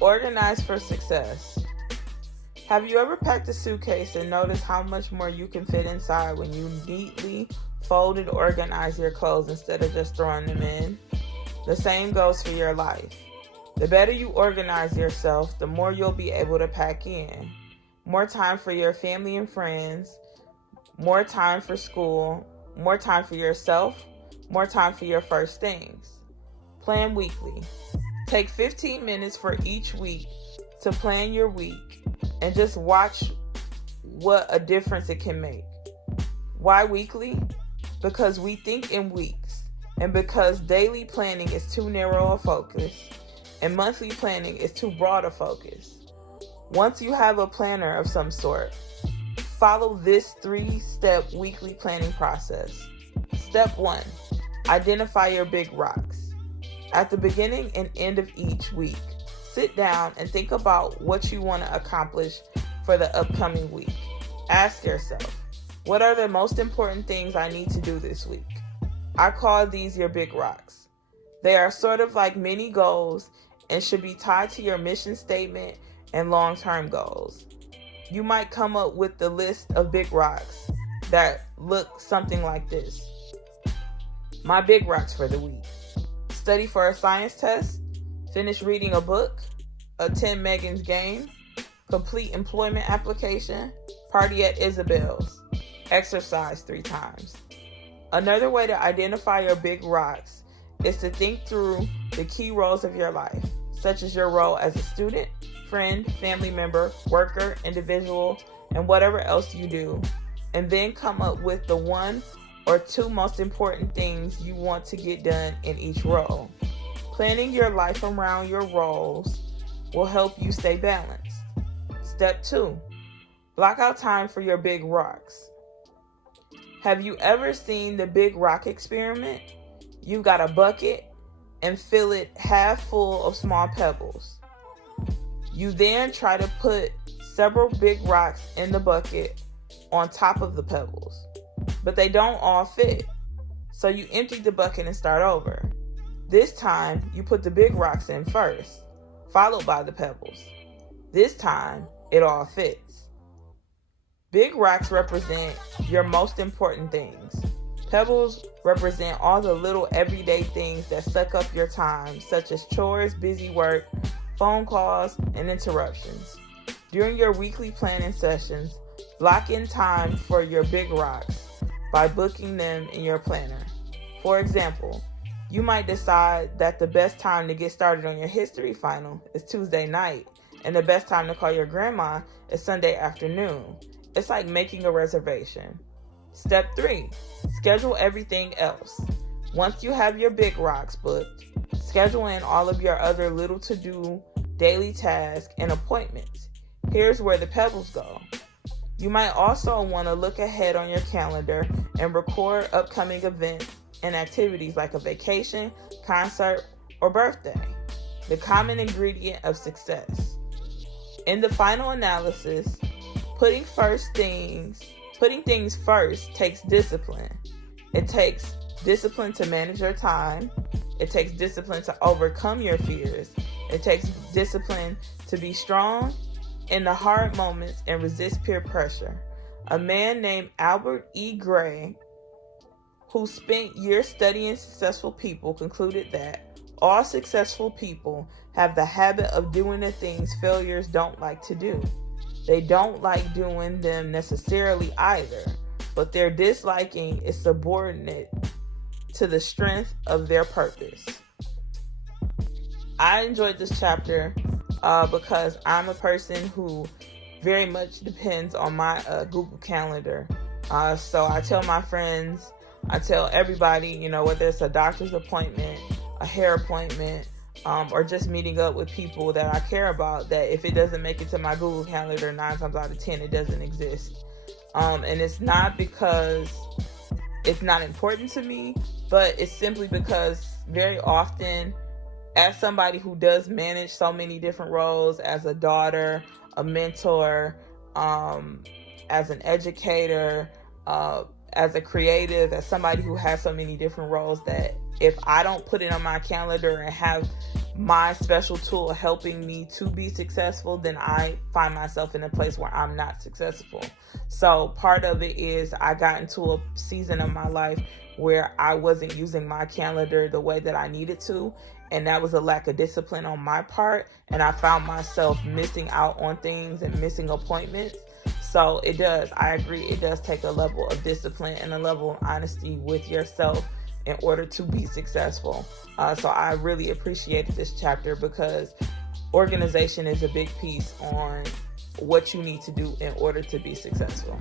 Organize for success. Have you ever packed a suitcase and noticed how much more you can fit inside when you neatly fold and organize your clothes instead of just throwing them in? The same goes for your life. The better you organize yourself, the more you'll be able to pack in. More time for your family and friends, more time for school, more time for yourself, more time for your first things. Plan weekly. Take 15 minutes for each week to plan your week and just watch what a difference it can make. Why weekly? Because we think in weeks, and because daily planning is too narrow a focus and monthly planning is too broad a focus. Once you have a planner of some sort, follow this 3-step weekly planning process. Step 1, identify your big rocks. At the beginning and end of each week, sit down and think about what you want to accomplish for the upcoming week. Ask yourself, what are the most important things I need to do this week? I call these your big rocks. They are sort of like mini goals and should be tied to your mission statement and long-term goals. You might come up with the list of big rocks that look something like this. My big rocks for the week: study for a science test, finish reading a book, attend Megan's game, complete employment application, party at Isabel's, exercise 3 times. Another way to identify your big rocks is to think through the key roles of your life, such as your role as a student, friend, family member, worker, individual, and whatever else you do, and then come up with the 1 or 2 most important things you want to get done in each role. Planning your life around your roles will help you stay balanced. Step 2, block out time for your big rocks. Have you ever seen the big rock experiment? You've got a bucket and fill it half full of small pebbles. You then try to put several big rocks in the bucket on top of the pebbles, but they don't all fit. So you empty the bucket and start over. This time, you put the big rocks in first, followed by the pebbles. This time, it all fits. Big rocks represent your most important things. Pebbles represent all the little everyday things that suck up your time, such as chores, busy work, phone calls, and interruptions. During your weekly planning sessions, block in time for your big rocks by booking them in your planner. For example, you might decide that the best time to get started on your history final is Tuesday night, and the best time to call your grandma is Sunday afternoon. It's like making a reservation. Step 3, schedule everything else. Once you have your big rocks booked, schedule in all of your other little to-do, daily tasks, and appointments. Here's where the pebbles go. You might also want to look ahead on your calendar and record upcoming events and activities like a vacation, concert, or birthday. The common ingredient of success. In the final analysis, putting things first takes discipline. It takes discipline to manage your time. It takes discipline to overcome your fears. It takes discipline to be strong in the hard moments and resist peer pressure. A man named Albert E. Gray, who spent years studying successful people, concluded that all successful people have the habit of doing the things failures don't like to do. They don't like doing them necessarily either, but their disliking is subordinate to the strength of their purpose. I enjoyed this chapter because I'm a person who very much depends on my Google Calendar. So I tell my friends, I tell everybody, whether it's a doctor's appointment, a hair appointment, or just meeting up with people that I care about, that if it doesn't make it to my Google Calendar, 9 times out of 10, it doesn't exist. And it's not because it's not important to me, but it's simply because very often, as somebody who does manage so many different roles, as a daughter, a mentor, as an educator, as a creative, as somebody who has so many different roles, that if I don't put it on my calendar and have my special tool helping me to be successful, then I find myself in a place where I'm not successful. So part of it is I got into a season of my life where I wasn't using my calendar the way that I needed to. And that was a lack of discipline on my part. And I found myself missing out on things and missing appointments. So I agree, it does take a level of discipline and a level of honesty with yourself in order to be successful. So I really appreciated this chapter because organization is a big piece on what you need to do in order to be successful.